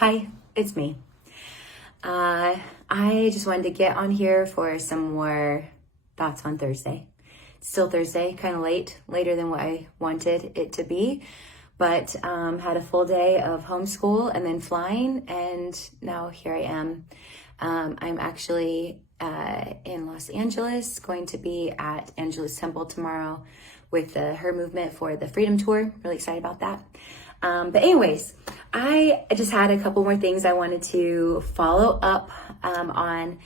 Hi, it's me. I just wanted to get on here for some more thoughts on Thursday. It's still Thursday, kind of later than what I wanted it to be, but had a full day of homeschool and then flying, and now here I am. I'm actually in Los Angeles, going to be at Angela's Temple tomorrow with her movement for the Freedom Tour. Really excited about that. But anyways, I just had a couple more things I wanted to follow up on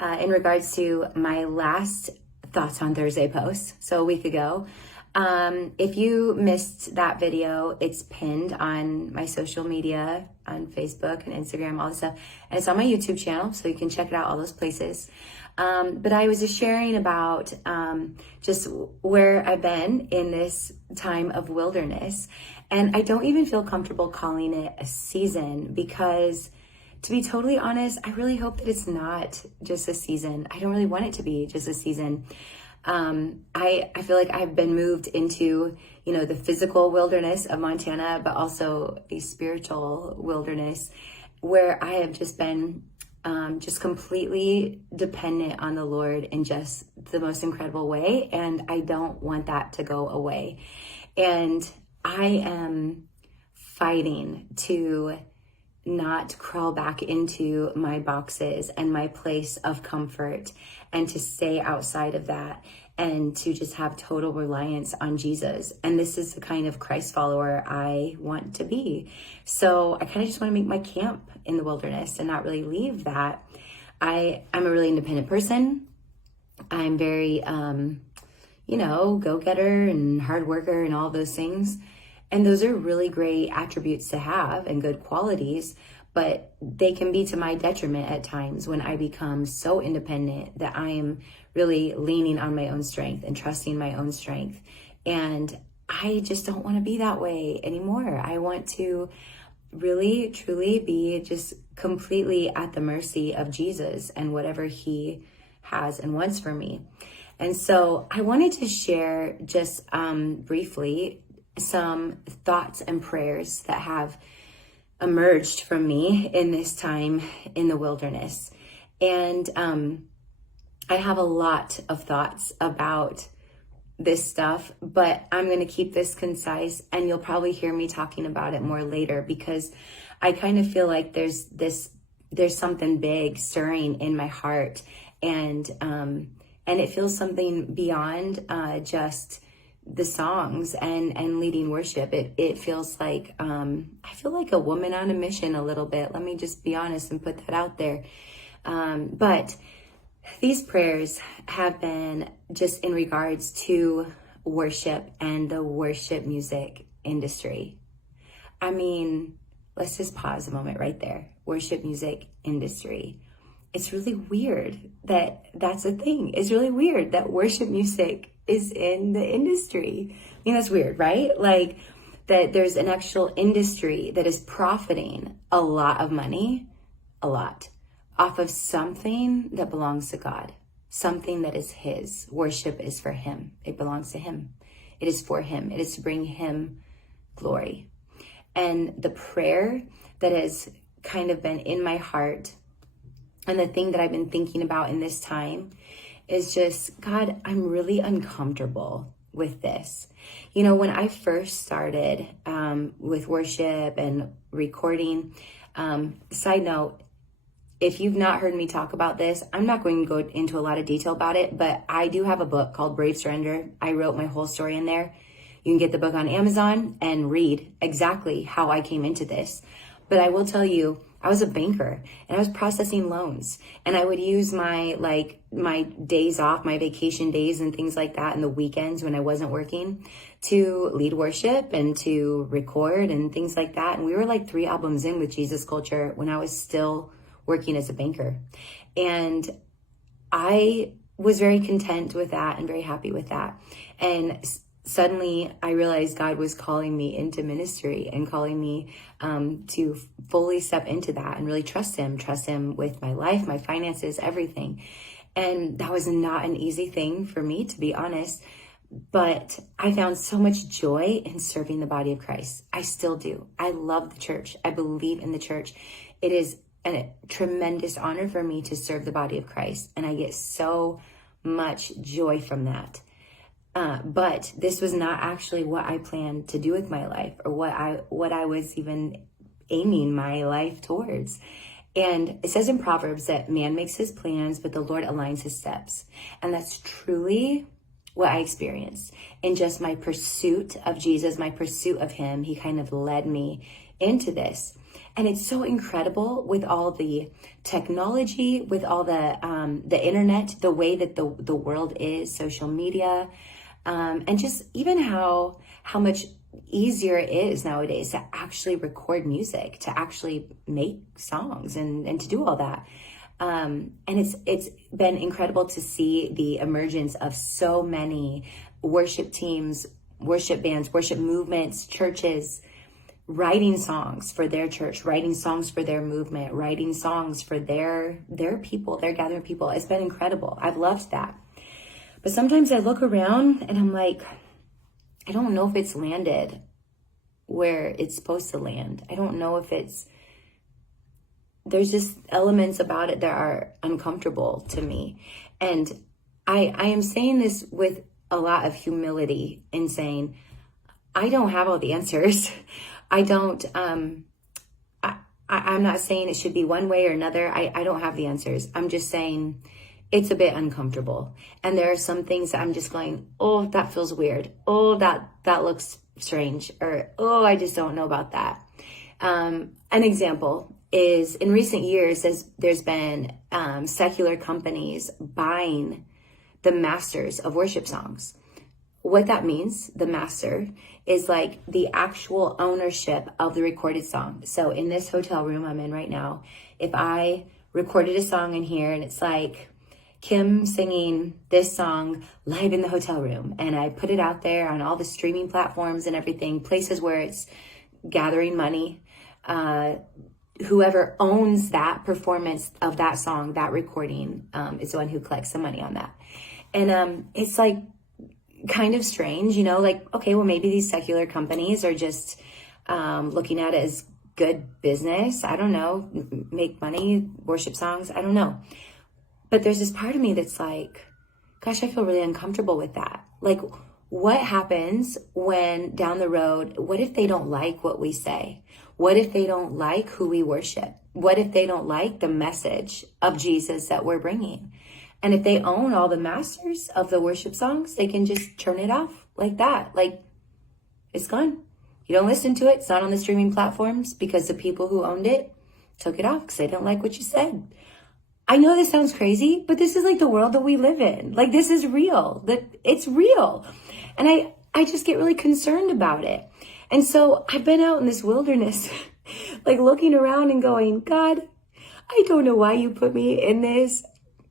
in regards to my last Thoughts on Thursday post, so a week ago. If you missed that video, it's pinned on my social media, on Facebook and Instagram, all this stuff. And it's on my YouTube channel, so you can check it out all those places. But I was just sharing about just where I've been in this time of wilderness. And I don't even feel comfortable calling it a season because, to be totally honest, I really hope that it's not just a season. I don't really want it to be just a season. I feel like I've been moved into, the physical wilderness of Montana, but also a spiritual wilderness where I have just been just completely dependent on the Lord in just the most incredible way. And I don't want that to go away. And I am fighting to not crawl back into my boxes and my place of comfort and to stay outside of that and to just have total reliance on Jesus. And this is the kind of Christ follower I want to be. So I kind of just want to make my camp in the wilderness and not really leave that. I'm a really independent person. I'm very, go-getter and hard worker and all those things. And those are really great attributes to have and good qualities, but they can be to my detriment at times when I become so independent that I am really leaning on my own strength and trusting my own strength. And I just don't want to be that way anymore. I want to really, truly be just completely at the mercy of Jesus and whatever he has and wants for me. And so I wanted to share just briefly some thoughts and prayers that have emerged from me in this time in the wilderness. And I have a lot of thoughts about this stuff, but I'm going to keep this concise, and you'll probably hear me talking about it more later because I kind of feel like there's something big stirring in my heart, and it feels something beyond just the songs and leading worship. It feels like, I feel like a woman on a mission a little bit. Let me just be honest and put that out there. But these prayers have been just in regards to worship and the worship music industry. I mean, let's just pause a moment right there. Worship music industry. It's really weird that that's a thing. It's really weird that worship music is in the industry. I mean, that's weird, right? Like that there's an actual industry that is profiting a lot of money, off of something that belongs to God, something that is his. Worship is for him. It belongs to him. It is for him. It is to bring him glory. And the prayer that has kind of been in my heart and the thing that I've been thinking about in this time is just, God, I'm really uncomfortable with this. When I first started with worship and recording, side note, if you've not heard me talk about this, I'm not going to go into a lot of detail about it, but I do have a book called Brave Surrender. I wrote my whole story in there. You can get the book on Amazon and read exactly how I came into this. But I will tell you, I was a banker and I was processing loans, and I would use my days off, my vacation days and things like that, and the weekends when I wasn't working to lead worship and to record and things like that. And we were like 3 albums in with Jesus Culture when I was still working as a banker. And I was very content with that and very happy with that. And suddenly I realized God was calling me into ministry and calling me to fully step into that and really trust him with my life, my finances, everything. And that was not an easy thing for me, to be honest. But I found so much joy in serving the body of Christ. I still do. I love the church. I believe in the church. It is a tremendous honor for me to serve the body of Christ. And I get so much joy from that. But this was not actually what I planned to do with my life, or what I was even aiming my life towards. And it says in Proverbs that man makes his plans, but the Lord aligns his steps. And that's truly what I experienced in just my pursuit of Jesus, my pursuit of him. He kind of led me into this. And it's so incredible with all the technology, with all the internet, the way that the world is, social media, and just even how much easier it is nowadays to actually record music, to actually make songs and to do all that. And it's been incredible to see the emergence of so many worship teams, worship bands, worship movements, churches, writing songs for their church, writing songs for their movement, writing songs for their people, their gathering people. It's been incredible. I've loved that. But sometimes I look around and I'm like, I don't know if it's landed where it's supposed to land. I don't know if there's just elements about it that are uncomfortable to me. And I am saying this with a lot of humility in saying, I don't have all the answers. I don't, I'm not saying it should be one way or another. I don't have the answers. I'm just saying it's a bit uncomfortable. And there are some things that I'm just going, oh, that feels weird. Oh, that looks strange. Or, oh, I just don't know about that. An example is in recent years, there's been secular companies buying the masters of worship songs. What that means, the master, is like the actual ownership of the recorded song. So in this hotel room I'm in right now, if I recorded a song in here and it's like Kim singing this song live in the hotel room, and I put it out there on all the streaming platforms and everything, places where it's gathering money, whoever owns that performance of that song, that recording, is the one who collects the money on that. And it's like kind of strange, like, okay, well, maybe these secular companies are just looking at it as good business. I don't know, make money, worship songs. I don't know. But there's this part of me that's like, gosh, I feel really uncomfortable with that. Like, what happens when down the road, what if they don't like what we say? What if they don't like who we worship? What if they don't like the message of Jesus that we're bringing? And if they own all the masters of the worship songs, they can just turn it off like that. Like, it's gone. You don't listen to it. It's not on the streaming platforms because the people who owned it took it off because they don't like what you said. I know this sounds crazy, but this is like the world that we live in. Like, this is real. That it's real. And I just get really concerned about it. And so I've been out in this wilderness, like looking around and going, God, I don't know why you put me in this.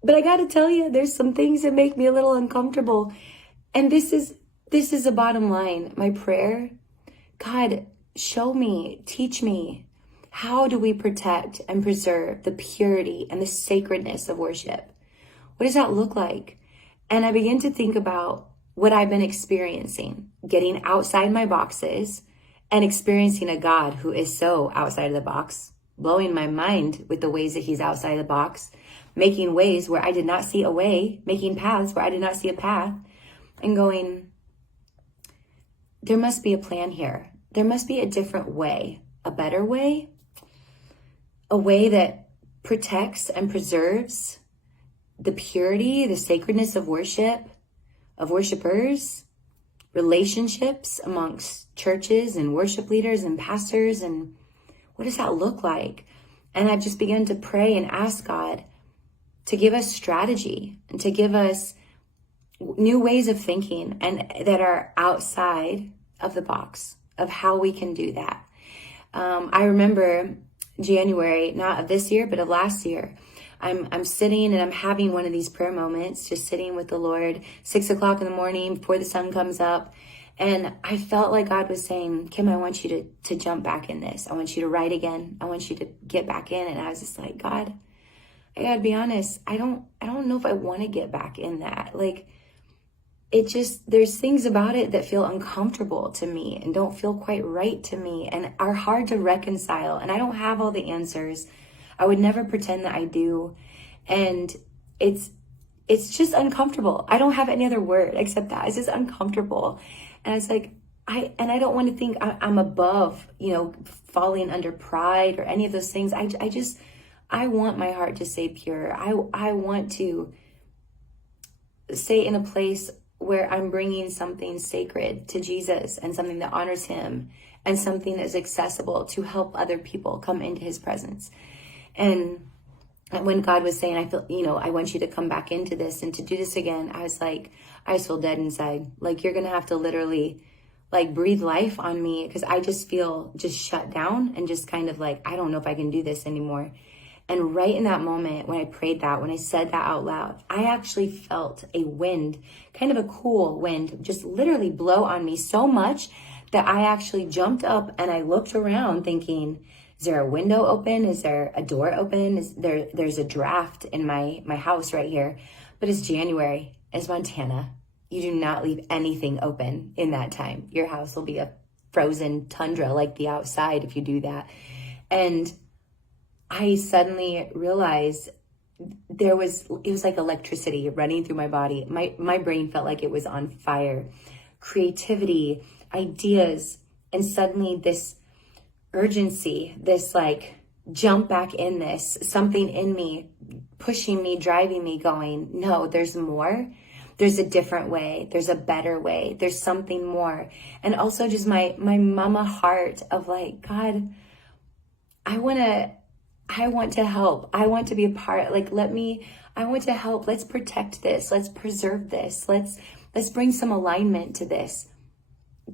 But I got to tell you, there's some things that make me a little uncomfortable. And this is the bottom line. My prayer, God, show me, teach me. How do we protect and preserve the purity and the sacredness of worship? What does that look like? And I begin to think about what I've been experiencing, getting outside my boxes and experiencing a God who is so outside of the box, blowing my mind with the ways that he's outside of the box, making ways where I did not see a way, making paths where I did not see a path, and going, there must be a plan here. There must be a different way, a better way, a way that protects and preserves the purity, the sacredness of worship, of worshipers, relationships amongst churches and worship leaders and pastors. And what does that look like? And I've just begun to pray and ask God to give us strategy and to give us new ways of thinking and that are outside of the box of how we can do that. I remember January, not of this year, but of last year, I'm sitting and I'm having one of these prayer moments, just sitting with the Lord, 6 o'clock in the morning before the sun comes up. And I felt like God was saying, Kim, I want you to jump back in this. I want you to write again. I want you to get back in. And I was just like, God, I gotta be honest. I don't know if I want to get back in that. Like, there's things about it that feel uncomfortable to me and don't feel quite right to me and are hard to reconcile. And I don't have all the answers. I would never pretend that I do. And it's just uncomfortable. I don't have any other word except that. It's just uncomfortable. And it's like, I don't want to think I'm above, falling under pride or any of those things. I want my heart to stay pure. I want to stay in a place where I'm bringing something sacred to Jesus and something that honors him and something that is accessible to help other people come into his presence. And when God was saying, I want you to come back into this and to do this again, I was like, I just feel dead inside. Like, you're going to have to literally breathe life on me, because I just feel just shut down and just kind of like, I don't know if I can do this anymore. And right in that moment, when I prayed that, when I said that out loud, I actually felt a wind, kind of a cool wind, just literally blow on me so much that I actually jumped up and I looked around thinking, is there a window open? Is there a door open? There's a draft in my house right here, but it's January, it's Montana. You do not leave anything open in that time. Your house will be a frozen tundra like the outside if you do that. And I suddenly realized it was like electricity running through my body. My brain felt like it was on fire. Creativity, ideas, and suddenly this urgency, this jump back in this, something in me, pushing me, driving me, going, no, there's more. There's a different way. There's a better way. There's something more. And also just my mama heart of God, I want to help. I want to be a part. I want to help. Let's protect this. Let's preserve this. Let's bring some alignment to this.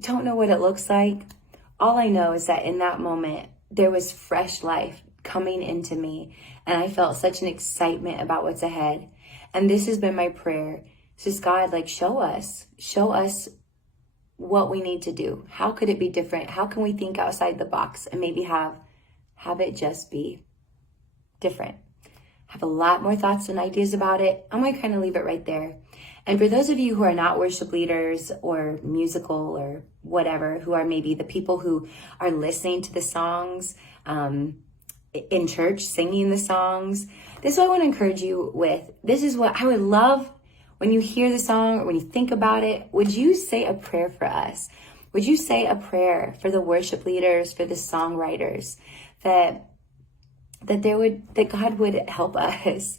Don't know what it looks like. All I know is that in that moment, there was fresh life coming into me. And I felt such an excitement about what's ahead. And this has been my prayer. It's just, God, show us what we need to do. How could it be different? How can we think outside the box and maybe have it just be different? Have a lot more thoughts and ideas about it. I'm going to kind of leave it right there. And for those of you who are not worship leaders or musical or whatever, who are maybe the people who are listening to the songs in church, singing the songs, this is what I want to encourage you with. This is what I would love when you hear the song or when you think about it. Would you say a prayer for us? Would you say a prayer for the worship leaders, for the songwriters, that God would help us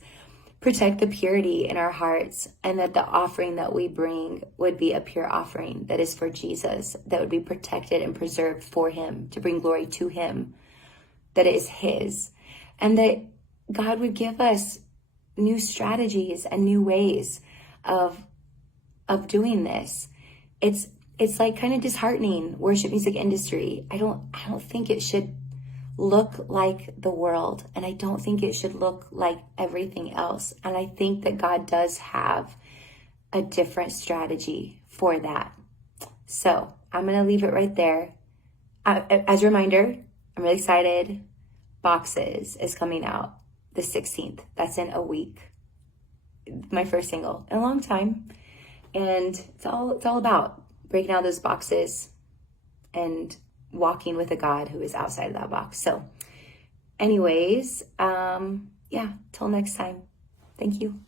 protect the purity in our hearts, and that the offering that we bring would be a pure offering that is for Jesus, that would be protected and preserved for him, to bring glory to him, that it is his, and that God would give us new strategies and new ways of doing this. It's kind of disheartening, worship music industry. I don't think it should look like the world, and I don't think it should look like everything else. And I think that God does have a different strategy for that. So I'm going to leave it right there. As a reminder, I'm really excited. Boxes is coming out the 16th. That's in a week. My first single in a long time. And it's all about breaking out those boxes and walking with a God who is outside of that box. So anyways, till next time. Thank you.